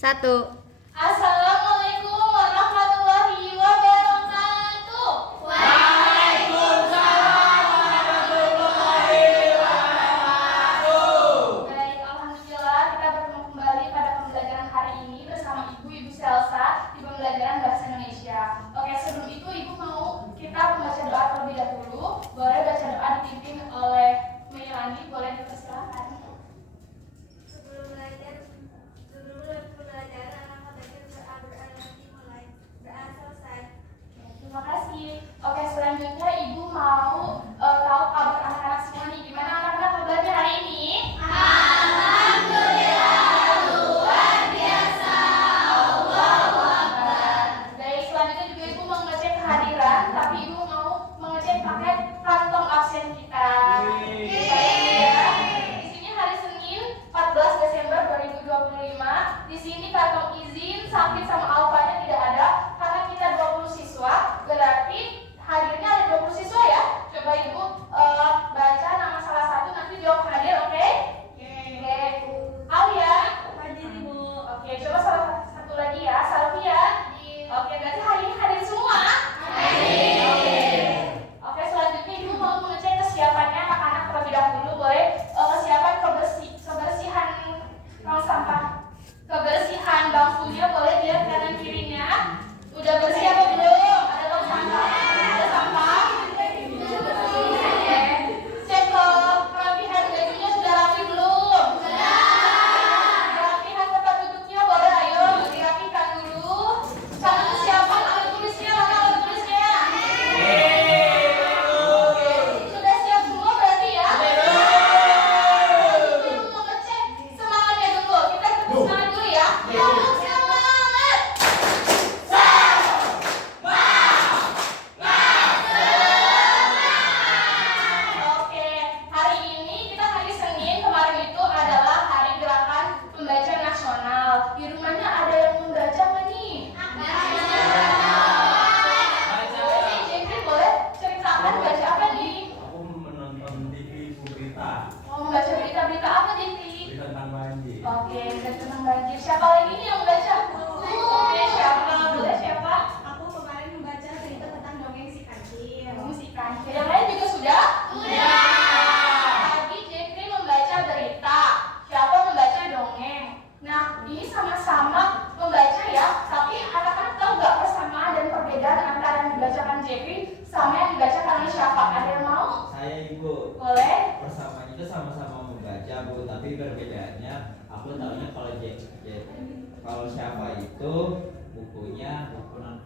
Satu. Assalamualaikum warahmatullahi wabarakatuh. Waalaikumsalam warahmatullahi wabarakatuh. Baik, alhamdulillah kita bertemu kembali pada pembelajaran hari ini bersama Ibu Selsa di pembelajaran Bahasa Indonesia. Oke, sebelum itu Ibu mau kita membaca doa terlebih dahulu. Boleh baca doa dipimpin oleh Meilani, boleh dipersilakan. Sebelum pembelajaran anak baca berdoa nanti mulai doa selesai. Terima kasih. Oke, selanjutnya Ibu mau tahu kabar anak-anak semua nih. Gimana anak-anak kabarnya hari ini? Alhamdulillah luar biasa. Allahu Akbar. Baik, selanjutnya juga Ibu mau ngecek kehadiran, tapi Ibu mau mengecek pakai kantong absen kita. Baik ya. Di sini hari Senin 14 Desember 2025. Di sini kantong izin sakit sama alfanya tidak ada karena kita 20 siswa, berarti hadirnya ada 20 siswa ya. Coba Ibu baca nama salah satu, nanti jawab hadir, oke? Oke. Alia. Hadir Ibu. Oke, coba salah satu lagi ya, Salvia. Oke, berarti hari ini hadir semua? Oke, selanjutnya Ibu mau mengecek kesiapannya anak-anak terlebih dahulu. Boleh kesiapan kebersihan tong sampah, kebersihan bangkunya, boleh dilihat kanan kirinya. Udah bersih apa belum? Ada tong sampah? Ada sampah? Oke. Cek kerapihan bajunya sudah rapi belum? Kerapihan tempat duduknya boleh, ayo dirapikan dulu. Sama kesiapan alat tulisnya, mana alat tulisnya? Oke, sudah siap semua berarti ya? Belum mengecek semangatnya dulu. Kita semangat dulu ya. Yuk, semangat! Oke, hari ini kita hari Senin, kemarin itu adalah hari gerakan membaca nasional. Di rumahnya ada yang membaca nggak nih? Boleh nih, Jeffrey, boleh ceritakan baca apa nih? Aku menonton TV berita Mau membaca berita-berita apa, Jeffrey? tentang banjir. Oke, berita tentang banjir. Siapa lagi nih yang membaca? Oke, siapa? Boleh siapa? Aku kemarin membaca cerita tentang dongeng si kancil. Musik kancil. Yang lain juga sudah? Tadi Jeffrey membaca berita. Siapa membaca dongeng? Nah, ini sama-sama membaca ya. Tapi anak-anak tahu nggak persamaan dan perbedaan antara yang dibacakan Jeffrey sama yang dibacakan oleh Syafa? Ada yang mau? Saya Ibu, Boleh? persamaan itu sama-sama membaca Bu, tapi perbedaannya aku tahunya kalau siapa itu bukunya buku non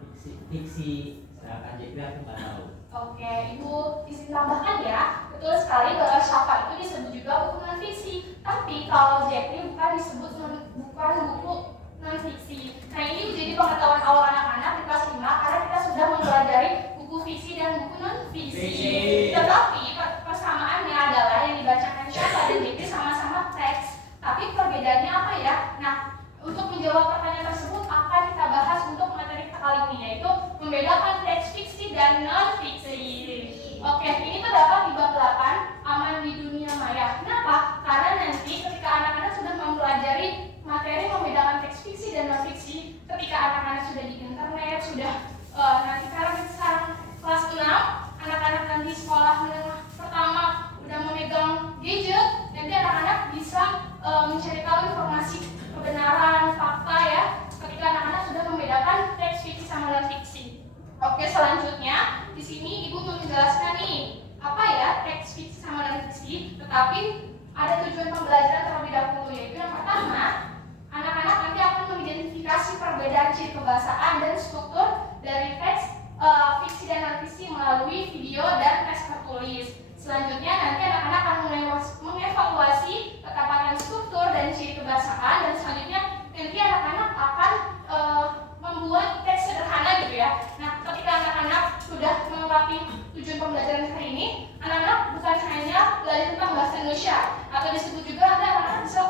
fiksi, sedangkan Jeffrey aku nggak tahu. Oke, Ibu izin tambahkan ya. Betul sekali bahwa Syafa itu disebut juga buku non fiksi. Tapi kalau Jeffrey bukan disebut bukan buku non fiksi. Nah, ini menjadi pengetahuan awal anak-anak di kelas 5 karena kita sudah mempelajari buku fiksi dan buku non fiksi. Tetapi persamaannya adalah yang dibacakan Syafa dan Jeffrey sama-sama teks. Tapi perbedaannya apa ya? Nah, untuk menjawab pertanyaan tersebut akan kita bahas untuk materi kita kali ini, yaitu membedakan teks fiksi dan non fiksi. Oke, ini terdapat di bab 8 aman di dunia maya. Kenapa? Karena nanti ketika anak-anak sudah mempelajari materi membedakan teks fiksi dan non fiksi, ketika anak-anak sudah di internet, sudah nanti sekarang kelas 6, anak-anak nanti sekolah menengah pertama udah memegang gadget, nanti anak-anak bisa mencari tahu informasi kebenaran, fakta ya, ketika anak-anak sudah membedakan teks fiksi sama non fiksi. Oke, selanjutnya di sini Ibu mau menjelaskan nih apa ya teks fiksi sama non fiksi, tetapi ada tujuan pembelajaran terlebih dahulu, yaitu yang pertama, anak-anak nanti akan mengidentifikasi perbedaan ciri kebahasaan dan struktur dari teks fiksi dan non fiksi melalui video dan teks tertulis. Selanjutnya nanti anak-anak akan mengevaluasi ketepatan struktur dan ciri kebahasaan, dan selanjutnya nanti anak-anak akan membuat teks sederhana gitu ya. Nah, ketika anak-anak sudah melengkapi tujuan pembelajaran hari ini, anak-anak bukan hanya belajar tentang bahasa Indonesia, atau disebut juga nanti anak-anak bisa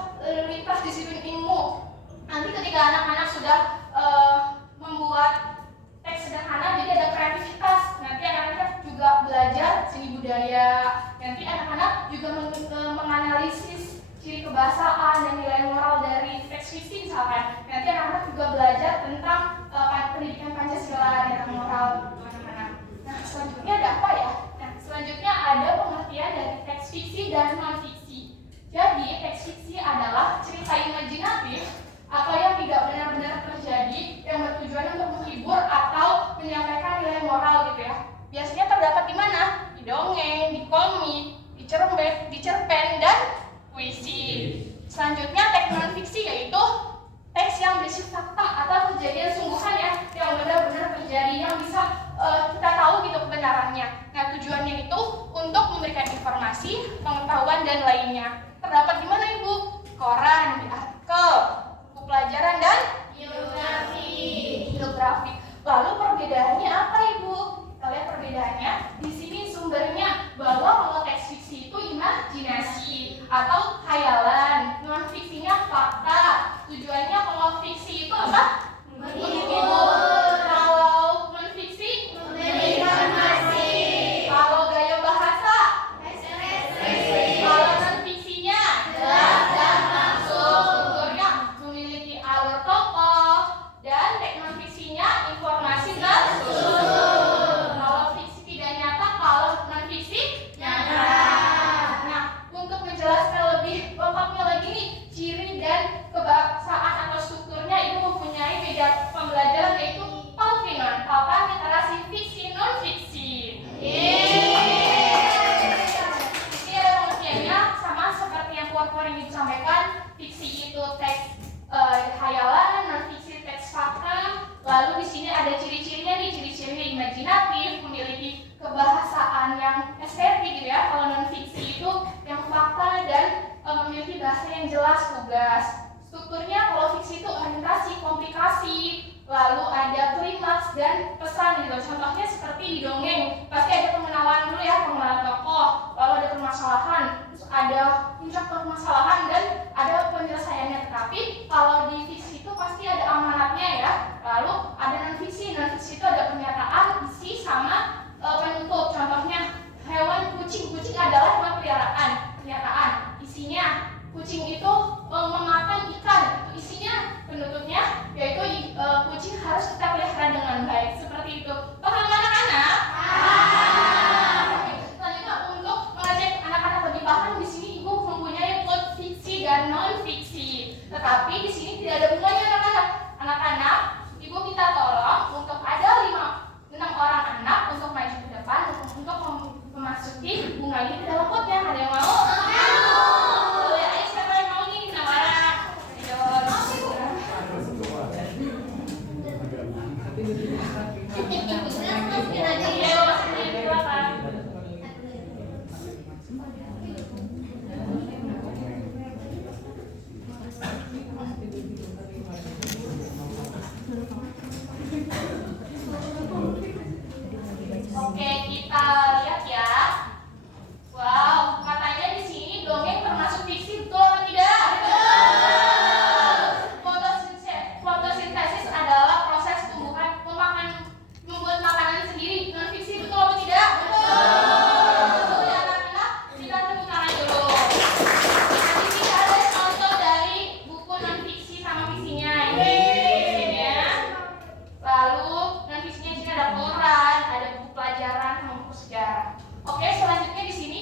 lintas disiplin ilmu. Nanti ketika anak-anak sudah membuat teks sederhana, jadi ada kreativitas. Nanti anak-anak juga belajar seni budaya. Nanti anak-anak juga menganalisis ciri kebahasaan dan nilai moral dari teks fiksi misalkan. Nanti anak kebahasaan atau strukturnya Ibu mempunyai media pembelajaran yaitu PALFINON, papan literasi fiksi non-fiksi. Ini ada pengertiannya sama seperti yang keluar yang Ibu sampaikan. Fiksi itu teks khayalan, non-fiksi teks fakta. Lalu di sini ada ciri-cirinya nih, ciri-cirinya imajinatif, memiliki kebahasaan yang estetik gitu ya. Kalau non-fiksi itu yang fakta dan memiliki bahasa yang jelas, lugas. Strukturnya kalau fiksi itu orientasi, komplikasi, lalu ada klimaks dan pesan gitu. Contohnya seperti di dongeng, pasti ada pengenalan dulu ya, pengenalan tokoh, lalu ada permasalahan, terus ada puncak permasalahan dan ada penyelesaiannya. Tetapi kalau di fiksi itu pasti ada amanatnya ya. Lalu ada non-fiksi, non-fiksi itu ada pernyataan, isi sama penutup. Contohnya hewan kucing, kucing adalah hewan peliharaan, pernyataan. Isinya kucing itu memakan ikan, itu isinya. Penutupnya yaitu kucing harus kita pelihara dengan baik, seperti itu. Paham anak-anak? Selanjutnya untuk mengajak anak-anak lebih paham, di sini Ibu mempunyai plot fiksi dan non fiksi. Tetapi di sini tidak ada bunganya anak-anak. Anak-anak, Ibu minta tolong untuk ada 6 orang anak untuk maju ke depan untuk memasuki bunga ini ke dalam potnya. Ada yang mau? Boleh, ayo siapa yang mau nih? 6 orang. Oke, kita lihat ya. Wow, katanya di sini dongeng termasuk fiksi, betul atau tidak? Fotosintesis adalah proses tumbuhan membuat makanan sendiri. Non fiksi, betul atau tidak? Betul ya anak-anak? Kita tepuk tangan dulu. Nanti kita ada contoh dari buku non fiksi sama fiksinya. Ini ya. Lalu non fiksinya di sini ada koran, ada buku pelajaran sama buku sejarah. Oke, selanjutnya di sini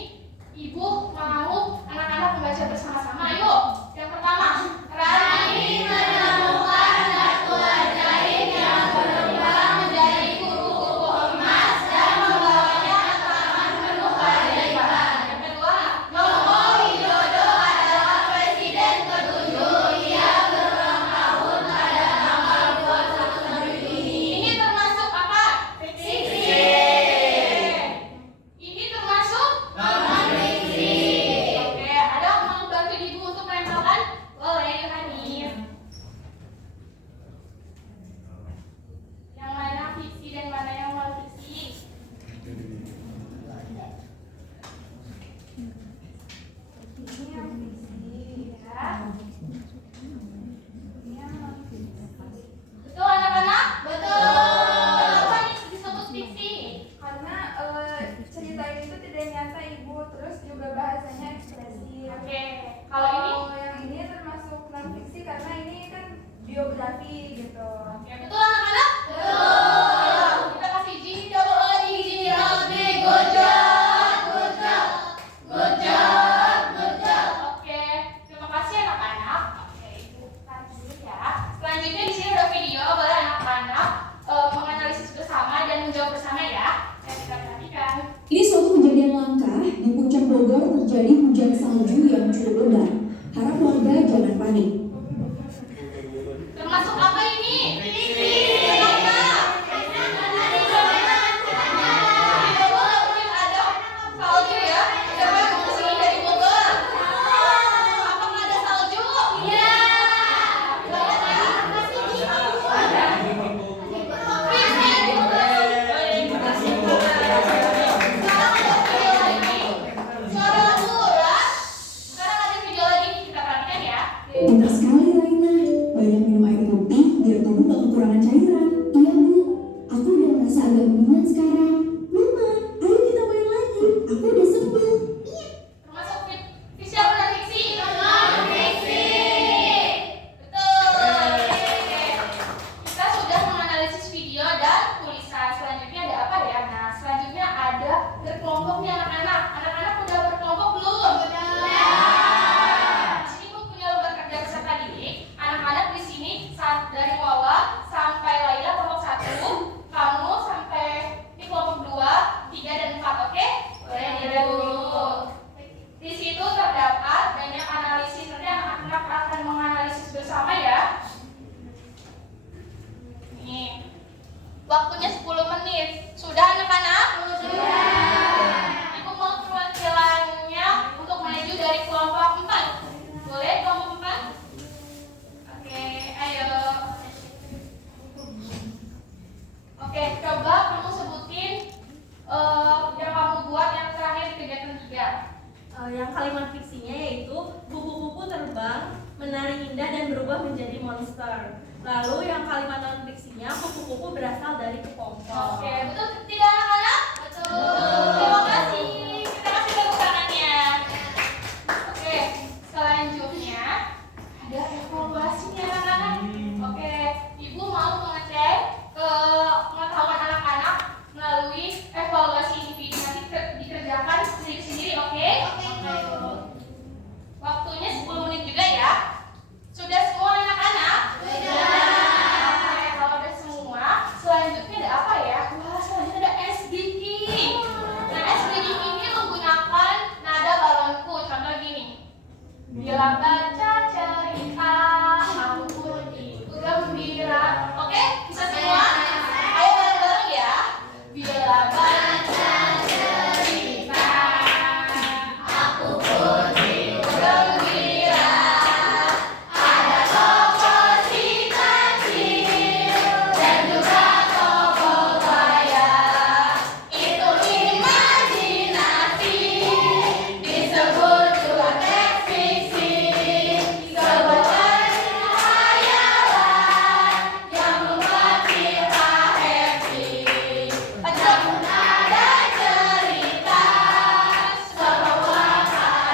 Ibu mau anak-anak membaca bersama-sama. Ayo, yang pertama, Rani menemukan batu ajaib yang berkembang menjadi kupu-kupu emas dan membawanya ke taman penuh keajaiban. Yang kedua, Joko Widodo adalah presiden ke-7. Ia berulang tahun pada tanggal 21 Juli. Ini termasuk apa? Fiksi. Ini termasuk non-fiksi. Oke, ada mau bantu Ibu untuk menempelkan? Boleh, Yohani. Yang mana fiksi dan mana yang non-fiksi? Ini yang fiksi Ya. ini yang non-fiksi. Betul anak-anak? Betul. Kenapa ini disebut fiksi? Karena cerita ini tuh tidak nyata Ibu, terus juga bahasanya ekspresif. Oke, kalau ini? Yang ini termasuk non fiksi karena ini kan biografi gitu. Ya, betul anak-anak? Betul. Kita kasih G-double-E, good job, good job, good job, good job. Oke, terima kasih anak-anak. Oke, Ibu tarik dulu ya. Selanjutnya di sini ada video, boleh anak-anak menganalisis bersama dan menjawab bersama ya. Yang kita perhatikan. Ini suatu kejadian langka di puncak Bogor terjadi hujan salju yang cukup lebat. Harap warga jangan panik. Termasuk apa ini? Fiksi. dan berubah menjadi monster. Lalu yang kalimat non fiksinya, kupu-kupu berasal dari kepompong. Oke, betul tidak anak-anak? Betul. Terima kasih. Kita kasih tepuk tangannya. Oke, selanjutnya ada evaluasinya anak-anak. Oke, ibu mau mengecek pengetahuan anak-anak melalui evaluasi individu, nanti dikerjakan sendiri-sendiri, oke? Oke. Waktunya 10 menit juga ya. Sudah semua anak-anak? Sudah. Oke, kalau udah semua, selanjutnya ada apa ya? Wah, selanjutnya ada SDK. Nah, SDK ini menggunakan nada balonku. Contoh gini. Bila baca cerita, aku pun ikut gembira. Oke, bisa semua? Ayo bareng-bareng ya. Bila baca cerita, aku pun ikut gembira. Ada tokoh si kecil dan juga tokoh buaya. Itu imajinasi, disebut juga teks fiksi. Sebuah hayalan yang membuat kita happy. Ada nada cerita, sebuah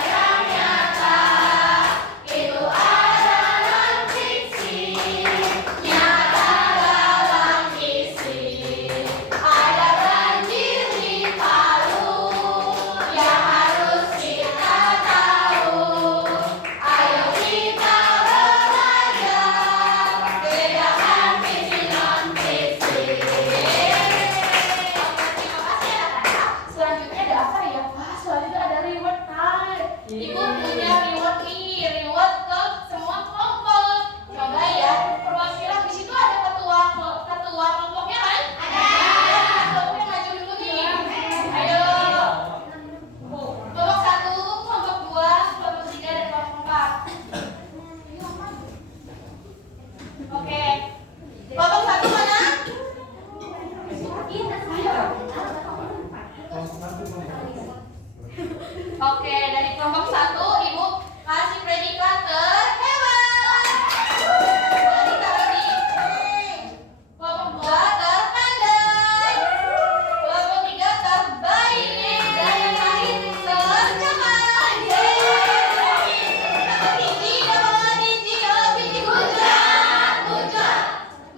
yang nyata. Itu adalah fiksi, nyata dalam isi. Ada banjir di Palu yang harus kita tahu. Ayo kita belajar, bedakan fiksi non fiksi. Terima kasih anak-anak. Selanjutnya ada apa ya? Wah, selanjutnya ada reward time. Ibu punya reward nih, reward ke semua kelompok. Coba ya, perwakilan di situ ada ketua kelompoknya kan? Ada. Kelompoknya maju dulu nih. Ayo. Kelompok 1, kelompok 2, kelompok 3, dan kelompok 4. Oke. Kelompok 1 mana? Oke, dari kelompok 1 Ibu kasih predikat terhebat. Ditaruh di kelompok 2 terpandai. Kelompok 3 terbaik. Dan yang terakhir tercapai. Dapat tinggi, dapat tinggi, gujat, gujat,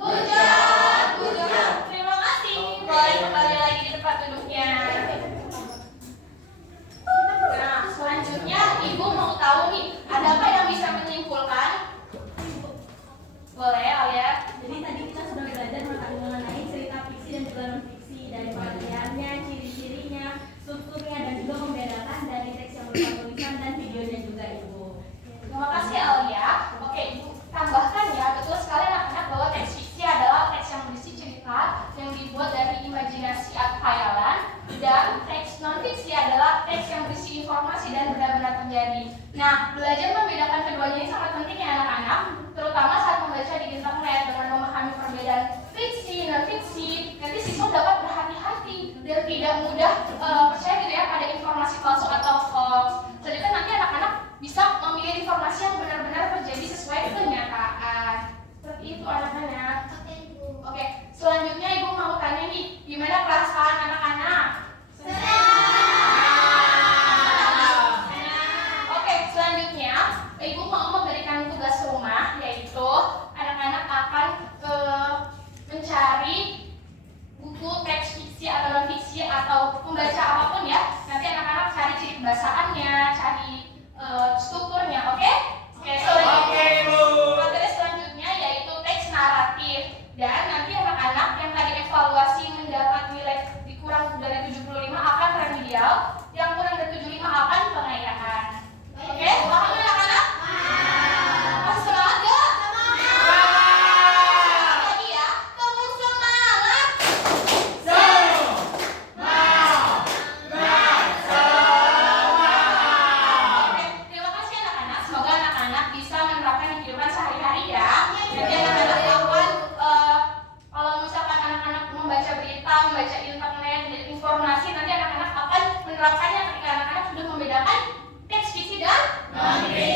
gujat, gujat. Terima kasih. Boleh kembali lagi di tempat duduknya. Nah, selanjutnya Ibu mau tahu nih, ada apa yang bisa menyimpulkan? Boleh, Alia. Jadi tadi kita sudah belajar mengenai cerita fiksi dan juga non fiksi, dari pengertiannya, ciri-cirinya, strukturnya, dan juga membedakan dari teks yang berupa tulisan dan videonya juga, Ibu. Terima kasih, Alia. Oke, Ibu tambahkan ya, betul sekali anak-anak bahwa teks fiksi adalah teks yang berisi cerita yang dibuat dari imajinasi atau khayalan, dan teks non fiksi adalah teks yang berisi informasi dan benar-benar terjadi. Nah, belajar membedakan keduanya ini sangat penting ya anak-anak, terutama saat membaca di internet dengan memahami perbedaan fiksi non fiksi. Nanti siswa dapat berhati-hati dan tidak mudah percaya gitu ya pada informasi palsu atau hoax. Sedangkan nanti anak-anak bisa memilih informasi yang benar-benar terjadi sesuai kenyataan. Seperti itu anak-anak. Oke, selanjutnya Ibu mau tanya nih, gimana perasaan anak-anak? Oke, selanjutnya Ibu mau memberikan tugas rumah, yaitu anak-anak akan mencari buku teks fiksi atau non fiksi atau membaca apapun ya. Nanti anak-anak cari ciri kebahasaannya, cari strukturnya, oke? Oke, materi selanjutnya yaitu teks naratif. Dan nanti anak-anak yang tadi evaluasi mendapat nilai dikurang dari 75 akan remedial, yang kurang dari 75 akan pengayaan. Oke, paham anak-anak? Masih semangat gak? Semangat! Lagi ya, kamu semangat! Oke, terima kasih anak-anak. Semoga anak-anak bisa menerapkan di kehidupan sehari-hari ya. Jadi anak-anak akan kalau misalkan anak-anak membaca berita, membaca internet, informasi, nanti anak-anak akan menerapkannya ketika anak-anak sudah membedakan teks fiksi dan non fiksi.